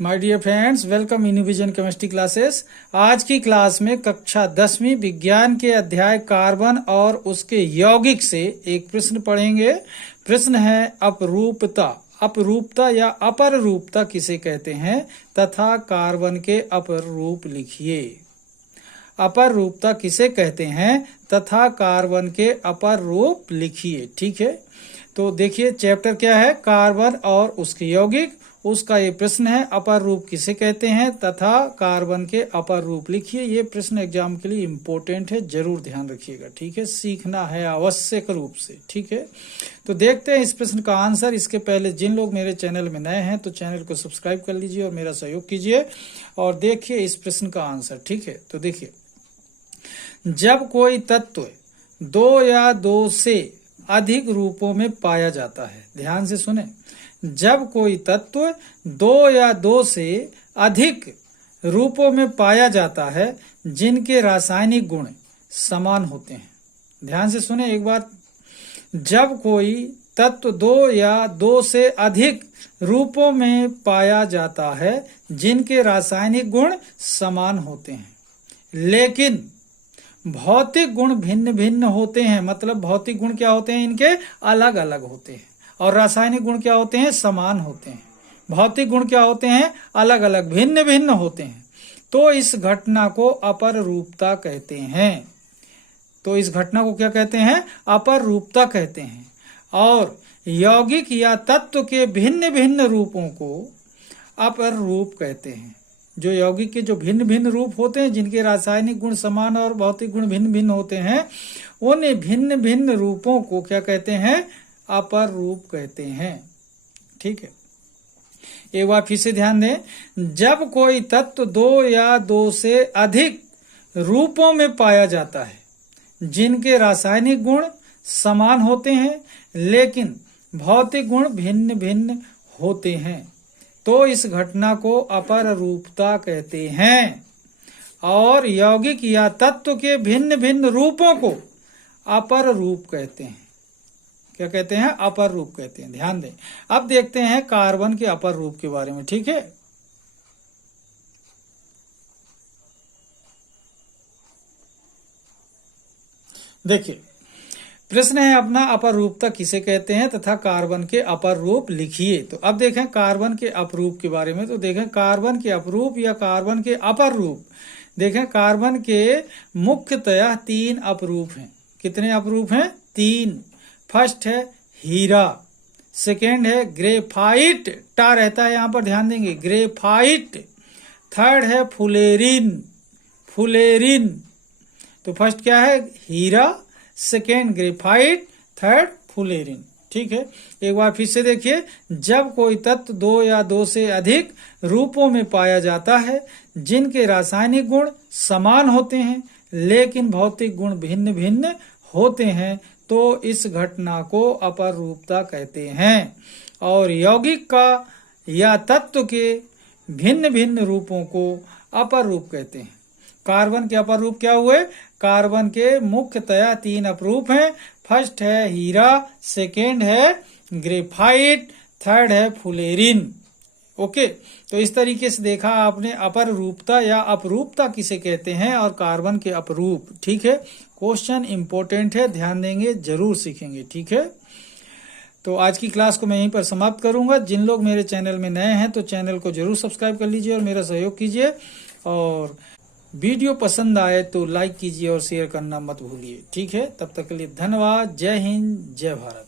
My dear friends, welcome Innovision chemistry classes. आज की class में कक्षा 10वीं विज्ञान के अध्याय कार्बन और उसके यौगिक से एक प्रश्न पढ़ेंगे। प्रश्न है अपरूपता। अपरूपता या अपर रूपता किसे कहते हैं तथा कार्बन के अपर रूप लिखिए। अपर रूपता किसे कहते हैं तथा कार्बन के अपर रूप लिखिए। ठीक है, तो देखिए चैप्टर क्या है, कार्बन और उसके यौगिक। उसका ये प्रश्न है अपर रूप किसे कहते हैं तथा कार्बन के अपर रूप लिखिए। ये प्रश्न एग्जाम के लिए इम्पोर्टेंट है, जरूर ध्यान रखिएगा। ठीक है, सीखना है आवश्यक रूप से। ठीक है, तो देखते हैं इस प्रश्न का आंसर। इसके पहले जिन लोग मेरे चैनल में नए हैं तो चैनल को सब्सक्राइब कर लीजिए और मेरा सहयोग कीजिए और देखिए इस प्रश्न का आंसर। ठीक है, तो देखिए, जब कोई तत्व दो या दो से अधिक रूपों में पाया जाता है, ध्यान से सुने, जब कोई तत्व दो या दो से अधिक रूपों में पाया जाता है जिनके रासायनिक गुण समान होते हैं। ध्यान से सुने एक बार, जब कोई तत्व दो या दो से अधिक रूपों में पाया जाता है जिनके रासायनिक गुण समान होते हैं लेकिन भौतिक गुण भिन्न भिन्न होते हैं। मतलब भौतिक गुण क्या होते हैं, इनके अलग अलग होते हैं, और रासायनिक गुण क्या होते हैं, समान होते हैं। भौतिक गुण क्या होते हैं, अलग अलग भिन्न भिन्न होते हैं। तो इस घटना को अपर रूपता कहते हैं। तो इस घटना को क्या कहते हैं, अपर रूपता कहते हैं। और यौगिक या तत्व के भिन्न भिन्न रूपों को अपर रूप कहते हैं। जो यौगिक के जो भिन्न भिन्न रूप होते हैं, जिनके रासायनिक गुण समान और भौतिक गुण भिन्न भिन्न होते हैं, उन भिन्न भिन्न रूपों को क्या कहते हैं, अपर रूप कहते हैं। ठीक है, एक बार फिर से ध्यान दें, जब कोई तत्व दो या दो से अधिक रूपों में पाया जाता है जिनके रासायनिक गुण समान होते हैं लेकिन भौतिक गुण भिन्न भिन्न होते हैं, तो इस घटना को अपर रूपता कहते हैं। और यौगिक या तत्व के भिन्न भिन्न रूपों को अपर रूप कहते हैं। क्या कहते हैं, अपर रूप कहते हैं। ध्यान दें, अब देखते हैं कार्बन के अपर रूप के बारे में। ठीक है, देखिए प्रश्न है अपना, अपर रूपता किसे कहते हैं तथा कार्बन के अपर रूप लिखिए। तो अब देखें कार्बन के अपरूप के बारे में। तो देखें कार्बन के अपरूप या कार्बन के अपर रूप। देखें कार्बन के मुख्यतया तीन अपरूप हैं। कितने अपरूप हैं, तीन। फर्स्ट है हीरा, सेकेंड है ग्रेफाइट, टा रहता है यहाँ पर, ध्यान देंगे, ग्रेफाइट। थर्ड है फुलेरिन, फुलेरिन। तो फर्स्ट क्या है, हीरा, सेकेंड ग्रेफाइट, थर्ड फुलेरिन। ठीक है, एक बार फिर से देखिए, जब कोई तत्व दो या दो से अधिक रूपों में पाया जाता है जिनके रासायनिक गुण समान होते हैं लेकिन भौतिक गुण भिन्न भिन्न होते हैं, तो इस घटना को अपर रूपता कहते हैं। और यौगिक का या तत्व के भिन्न भिन्न रूपों को अपर रूप कहते हैं। कार्बन के अपर रूप क्या हुए, कार्बन के मुख्यतया तीन अपरूप हैं। फर्स्ट है हीरा, सेकेंड है ग्रेफाइट, थर्ड है फुलेरिन। ओके, तो इस तरीके से देखा आपने अपर रूपता या अपरूपता किसे कहते हैं और कार्बन के अपरूप। ठीक है, क्वेश्चन इंपॉर्टेंट है, ध्यान देंगे, जरूर सीखेंगे। ठीक है, तो आज की क्लास को मैं यहीं पर समाप्त करूंगा। जिन लोग मेरे चैनल में नए हैं तो चैनल को जरूर सब्सक्राइब कर लीजिए और मेरा सहयोग कीजिए। और वीडियो पसंद आए तो लाइक कीजिए और शेयर करना मत भूलिए। ठीक है, तब तक के लिए धन्यवाद। जय हिंद, जय भारत।